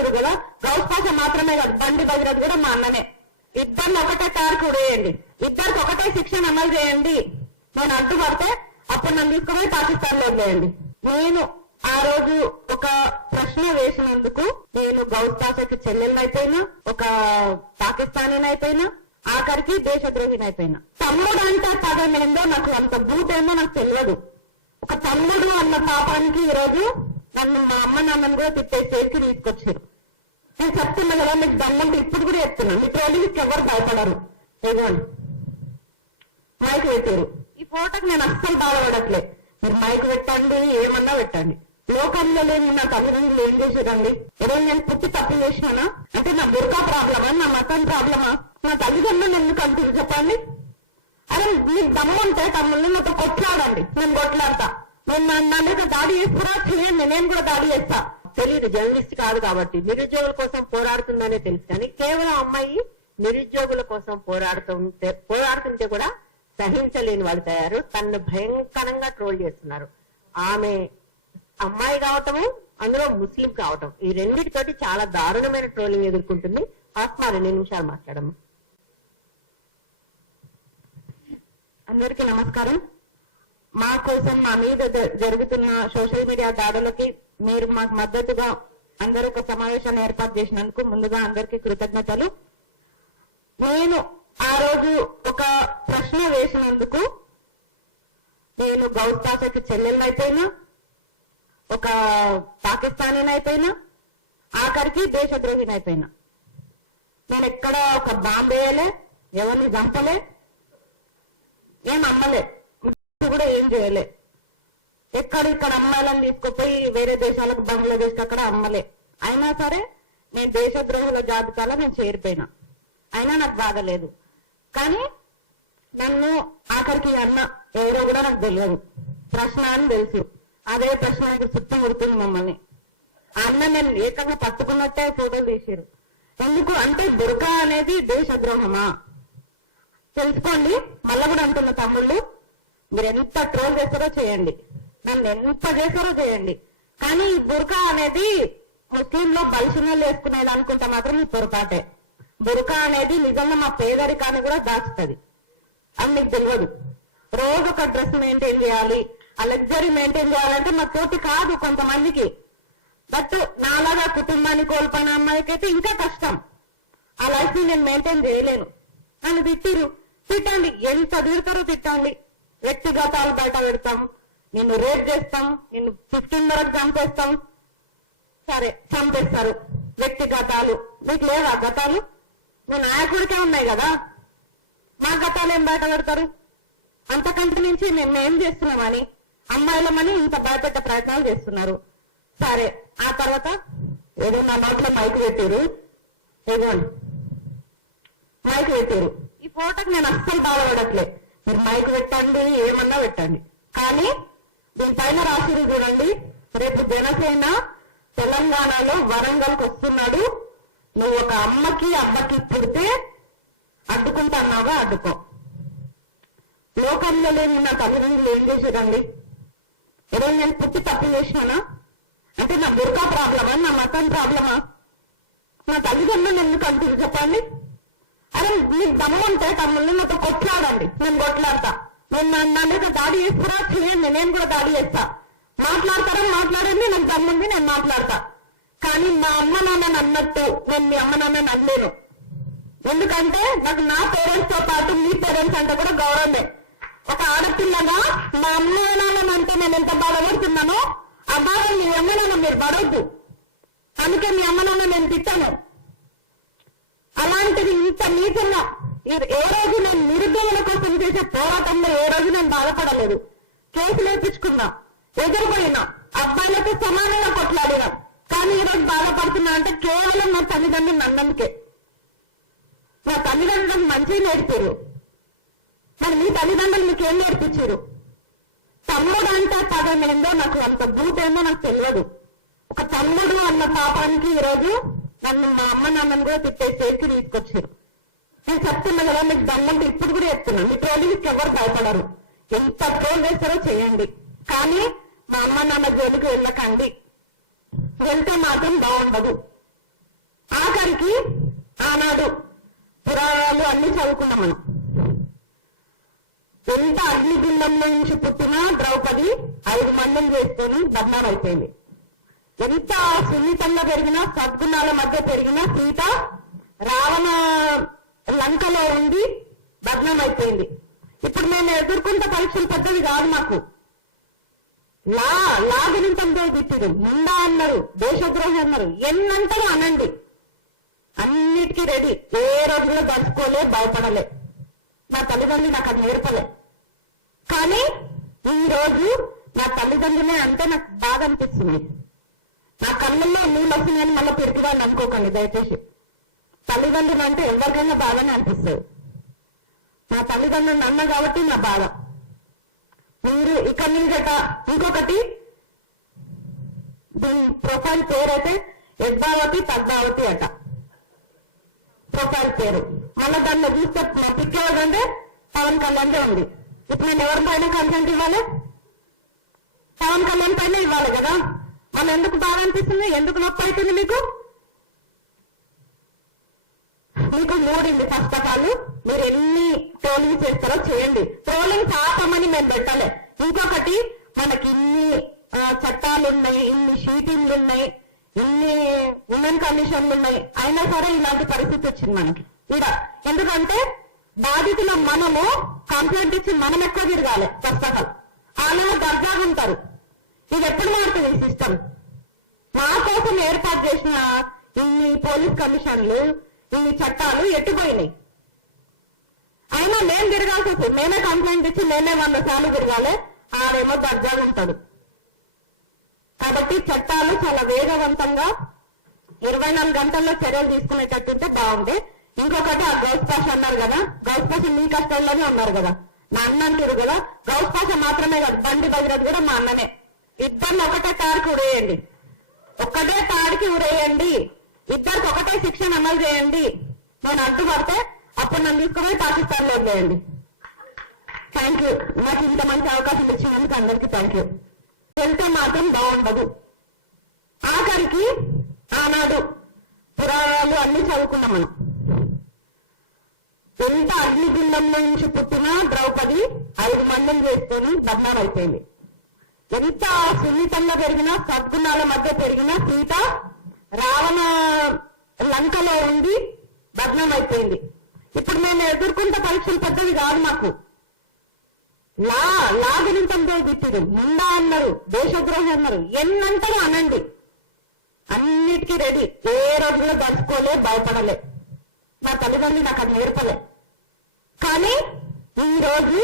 చూసారు కదా, గౌస్ పాష మాత్రమే కాదు, బండి భగీరథ్ కూడా మా అన్ననే. ఇద్దరిని ఒకటే తారీఖు వేయండి, ఇద్దరికి ఒకటే శిక్షణ అమలు చేయండి. నేను అంటూ పడితే అప్పుడు నన్ను తీసుకుపోయి పాకిస్తాన్ లో వదిలేయండి. నేను ఆ రోజు ఒక ప్రశ్న వేసినందుకు నేను గౌస్ పాషకి చెల్లెలనైపోయినా, ఒక పాకిస్తానీనైపోయినా, ఆఖరికి దేశద్రోహినైపోయినా. తమ్ముడు అంటే పదం ఏందో నాకు, అంత బూటేందో నాకు తెలియదు. ఒక తమ్ముడు అన్న పాపానికి ఈ రోజు నన్ను మా అమ్మ నాన్నని కూడా తిట్టే స్టేజ్కి తీసుకొచ్చారు. నేను చెప్తున్నా కదా, మీకు దమ్ముంటే ఇప్పుడు కూడా చెప్తున్నా, మీ ట్రోలింగ్కి ఎవరు భయపడరు. ఇదిగోండి మైక్ పెట్టారు. ఈ ఫోటోకి నేను అస్సలు బాధపడట్లే. మీరు మైక్ పెట్టండి, ఏమన్నా పెట్టండి. లోకంలో లేని నా తల్లిదండ్రులు ఏం చేసేదండి? ఏదో నేను పుట్టి తప్పు చేసినానా? అంటే నా బుర్కా ప్రాబ్లమా, నా మతం ప్రాబ్లమా? నా తల్లిదండ్రులు ఎందుకు అంటారు చెప్పండి? అరే మీకు దమ్ము ఉంటే తమ్ముళ్ళు నాతో కొట్లాడండి, నేను కొట్లాడతా. నేను నా మీద దాడి చేస్తున్నా, చేయండి, నేను కూడా దాడి చేస్తా. తెలియదు, జర్నలిస్ట్ కాదు కాబట్టి నిరుద్యోగుల కోసం పోరాడుతుందనే తెలుసు. కానీ కేవలం అమ్మాయి నిరుద్యోగుల కోసం పోరాడుతుంటే కూడా సహించలేని వాళ్ళు తయారు. తనను భయంకరంగా ట్రోల్ చేస్తున్నారు. ఆమె అమ్మాయి కావటము, అందులో ముస్లిం కావటం, ఈ రెండింటితోటి చాలా దారుణమైన ట్రోలింగ్ ఎదుర్కొంటుంది. ఆత్మ 2 నిమిషాలు మాట్లాడము. అందరికీ నమస్కారం. మా కోసం మా మీద జరుగుతున్న సోషల్ మీడియా దాడులకి మీరు మాకు మద్దతుగా అందరూ ఒక సమావేశాన్ని ఏర్పాటు చేసినందుకు ముందుగా అందరికీ కృతజ్ఞతలు. నేను ఆ రోజు ఒక ప్రశ్న వేసినందుకు నేను గౌస్ పాషకి చెల్లెలనైపోయినా, ఒక పాకిస్తానీనైపోయినా, ఆఖరికి దేశద్రోహినైపోయినా. నేను ఎక్కడ ఒక బాంబు వేయలే, ఎవరిని చంపలే, ఏం అమ్మలే, కూడా ఏం చేయలే. ఇక్కడ అమ్మాయిలను తీసుకుపోయి వేరే దేశాలకు, బంగ్లాదేశ్ అక్కడ అమ్మలే. అయినా సరే నేను దేశద్రోహుల జాబితాలో నేను చేరిపోయినా. అయినా నాకు బాధలేదు. కానీ నన్ను ఆఖరికి అన్న ఎవరో కూడా నాకు తెలియదు, ప్రశ్న అని తెలుసు. అదే ప్రశ్న చుట్టం కొడుతుంది మమ్మల్ని. ఆ అన్న నేను ఏకంగా పట్టుకున్నట్టే ఫోటోలు తీసారు. ఎందుకు అంటే బుర్కా అనేది దేశద్రోహమా? తెలుసుకోండి. మళ్ళా కూడా అంటున్న తమ్ముళ్ళు, మీరు ఎంత ట్రోల్ చేస్తారో చేయండి, నన్ను ఎంత చేస్తారో చేయండి, కానీ ఈ బుర్కా అనేది ముస్లింలో బలిసినలు వేసుకునేది అనుకుంటా మాత్రం మీ పొరపాటే. బుర్కా అనేది నిజంగా మా పేదరికాన్ని కూడా దాచుతుంది. అని మీకు తెలియదు. రోజు ఒక డ్రెస్ మెయింటైన్ చేయాలి, ఆ లగ్జరీ మెయింటైన్ చేయాలంటే మా తోటి కాదు కొంతమందికి. బట్ నాలాగా కుటుంబాన్ని కోల్పోయిన అమ్మాయికి అయితే ఇంకా కష్టం. ఆ లైఫ్ ని నేను మెయింటైన్ చేయలేను. నన్ను తిట్టిరు, తిట్టండి, ఎంత తిడతారో తిట్టండి. వ్యక్తిగతాలు బయట పెడతాం, నిన్ను రేప్ చేస్తాం, నిన్ను 15 వరకు చంపేస్తాం. సరే చంపేస్తారు, వ్యక్తిగతాలు. మీకు లేవా గతాలు? మీ నాయకుడికే ఉన్నాయి కదా, మా గతాలు ఏం బయట పెడతారు? అంతకంటే నుంచి మేము ఏం చేస్తున్నామని అమ్మాయిలమని ఇంత భయపెట్టే ప్రయత్నాలు చేస్తున్నారు. సరే ఆ తర్వాత ఏదో నా నోట్లో మైక్ పెట్టారు, ఇదిగోండి మైక్ పెట్టారు. ఈ ఫోటోకి నేను అస్సలు బాధపడట్లే. మీరు మైక్ పెట్టండి, ఏమన్నా పెట్టండి, కానీ దీనిపైన రాసిరు చూడండి, రేపు జనసేన తెలంగాణలో వరంగల్కి వస్తున్నాడు, నువ్వు ఒక అమ్మకి అబ్బకి పుడితే అడ్డుకుంటున్నావా? అడ్డుకో. లోకంలో లేని నా తల్లిదండ్రులు ఏం చేసేదండి? ఏదో నేను పుట్టి తప్పు చేసినానా? అంటే నా బుర్కా ప్రాబ్లమా, నా మతం ప్రాబ్లమా? నా తల్లిదండ్రులు ఎందుకు అంటారు చెప్పండి? అరే మీకు దమ్ము ఉంటే తమ్ముళ్ళు నాతో కొట్లాడండి, నేను కొట్లాడతా. నేను నా మీద దాడి చేస్తున్నా, చేయండి, నేను కూడా దాడి చేస్తా. మాట్లాడతారా? మాట్లాడండి, నాకు దమ్ముంది, నేను మాట్లాడతా. కానీ మా అమ్మ నాన్నని అన్నట్టు నేను మీ అమ్మ నాన్నని అనలేను. ఎందుకంటే నాకు నా పేరెంట్స్ తో పాటు మీ పేరెంట్స్ అంటే కూడా గౌరవమే. ఒక ఆడపిల్లగా మా అమ్మ నాన్నని అంటే నేను ఎంత బాధపడుతున్నానో ఆ బాధ మీ అమ్మ నాన్న మీరు పడవద్దు. అందుకే మీ అమ్మ నాన్న నేను తిట్టాను. అలాంటిది ఇంత నీచంగా ఏ రోజు నేను నిరుద్యోగుల కోసం చేసే పోరాటంలో ఏ రోజు నేను బాధపడలేదు. కేసులు వేయించుకున్నా, ఎదురుపోయినా, అబ్బాయిలతో సమానంగా కొట్లాడినా. కానీ ఈ రోజు బాధపడుతున్నా అంటే కేవలం నా తల్లిదండ్రులు అన్నందుకే. నా తల్లిదండ్రులకు మంచిగా నేర్పారు, మరి మీ తల్లిదండ్రులు మీకు ఏం నేర్పించారు? తమ్ముడు అంటే పదం ఏందో నాకు, అంత బూటేందో నాకు తెలియదు. ఒక తమ్ముడు అన్న పాపానికి ఈ రోజు నన్ను మా అమ్మ నాన్నని కూడా తిట్టే స్టేజ్కి తీసుకొచ్చారు. నేను చెప్తున్నా కదా, మీకు దమ్ముంటే ఇప్పుడు కూడా చెప్తున్నా, మీ ట్రోలింగ్కి ఎవరు భయపడరు. ఎంత ట్రోల్ చేస్తారో చేయండి, కానీ మా అమ్మ నాన్న జోలికి వెళ్ళకండి. వెళ్తే మాత్రం బాగుండదు. ఆఖరికి ఆనాడు పురాణాలు అన్ని చదువుకున్నాం మనం. ఎంత అగ్నిగుండం నుంచి పుట్టిన ద్రౌపది 5 మందిని చేసుకొని బద్నాం అయిపోయింది. ఎంత సున్నితంగా పెరిగిన సద్గుణాల మధ్య పెరిగిన సీత రావణ లంకలో ఉండి బద్నాం అయిపోయింది. ఇప్పుడు నేను ఎదుర్కొంటే పరీక్షలు పెద్దవి కాదు మాకు. లాగనింతంతో తిట్టిరు, ముందా అన్నారు, దేశద్రోహి అన్నారు, ఎన్నంటారు అనండి, అన్నిటికీ రెడీ. ఏ రోజు కూడా తలుచుకోలే, భయపడలే. నా తల్లిదండ్రులు నాకు అది నేర్పలే. కానీ ఈ రోజు నా తల్లిదండ్రులే అంటే నాకు బాధ అనిపిస్తుంది. నా కళ్ళల్లో నీళ్ళు వస్తున్నాయని మళ్ళీ పెరిగిదాన్ని అనుకోకండి దయచేసి. తల్లిదండ్రులు అంటే ఎవరికైనా బాధనే అనిపిస్తుంది. నా తల్లిదండ్రులు అన్న కాబట్టి నా బాధ. మీరు ఇక్కడ నుంచట ఇంకొకటి, దీని ప్రొఫైల్ పేరు అయితే యద్భావతి పద్మావతి అట ప్రొఫైల్ పేరు. మళ్ళీ దానిలో చూస్తే మా పిక్ ఎవరంటే పవన్ కళ్యాణ్ ఉంది. ఇప్పుడు నేను ఎవరి పైన కంప్లైంట్ ఇవ్వాలి? పవన్ కళ్యాణ్ పైన ఇవ్వాలి కదా. మళ్ళీ ఎందుకు బాధ అనిపిస్తుంది? ఎందుకు నొప్పి అవుతుంది మీకు? మీకు మూడింది. ఫస్ట్ ఆఫ్ ఆల్ మీరు ఎన్ని ట్రోలింగ్ చేస్తారో చేయండి. ట్రోలింగ్ ఆపమని మేము పెట్టాలి. ఇంకొకటి, మనకి ఇన్ని చట్టాలు ఉన్నాయి, ఇన్ని షీటింగ్లు ఉన్నాయి, ఇన్ని ఉమెన్ కమిషన్లు ఉన్నాయి, అయినా సరే ఇలాంటి పరిస్థితి వచ్చింది మనకి ఇక్కడ. ఎందుకంటే బాధితులు మనము కంప్లైంట్ ఇచ్చి మనం ఎక్కువ తిరగాలి. ఫస్ట్ ఆఫ్ ఆల్ వాళ్ళు దర్జాగా ఉంటారు. ఇది ఎప్పుడు మారుతుంది ఈ సిస్టమ్? మా కోసం ఏర్పాటు చేసిన ఇన్ని పోలీస్ కమిషన్లు, ఇన్ని చట్టాలు ఎట్టుపోయినాయి. అయినా మేము తిరగాల్సి వస్తుంది. మేమే కంప్లైంట్ ఇచ్చి మేమే 100 సార్లు తిరగాలి. ఆడేమో దర్జాగా ఉంటాడు. కాబట్టి చట్టాలు చాలా వేగవంతంగా 24 గంటల్లో చర్యలు తీసుకునేటట్టుంటే బాగుంది. ఇంకొకటి, ఆ గౌస్ పాష అన్నారు కదా, గౌస్ పాష మీ కష్టాల్లోనే ఉన్నారు కదా. నా అన్న అంటారు కదా, గౌస్ పాష మాత్రమే కాదు, బండి భగీరథ్ కూడా మా అన్ననే. ఇద్దరిని ఒకటే తాడికి ఉరేయండి, ఒక్కటే తాడికి ఉరేయండి, ఇద్దరికి ఒకటే శిక్షణ అమలు చేయండి. నేను అంటూ పడితే అప్పుడు నన్ను తీసుకుని పాకిస్తాన్ లో వదిలేయండి. Thank you. నాకు ఇంత మంచి అవకాశం ఇచ్చినందుకు అందరికీ థ్యాంక్ యూ. వెళ్తే మాత్రం బాగుండదు. ఆఖరికి ఆనాడు పురాణాలు అన్ని చదువుకున్నాం మనం. ఎంత అగ్నిగుండం నుంచి పుట్టిన ద్రౌపది 5 మందిని చేసుకొని బద్నాం అయిపోయింది. ఎంత సున్నితంగా పెరిగిన సద్గుణాల మధ్య పెరిగిన సీత రావణ లంకలో ఉండి బద్నాం అయిపోయింది. ఇప్పుడు నేను ఎదుర్కొంటే పరీక్షలు పెద్దవి కాదు మాకు. లాగనింతంతో తిట్టిరు, ముందా అన్నారు, దేశద్రోహి అన్నారు, ఎన్నంటారు అనండి, అన్నిటికీ రెడీ. ఏ రోజు కూడా తలుచుకోలే, భయపడలే. నా తల్లిదండ్రులు నాకు అది నేర్పలే. కానీ ఈ రోజు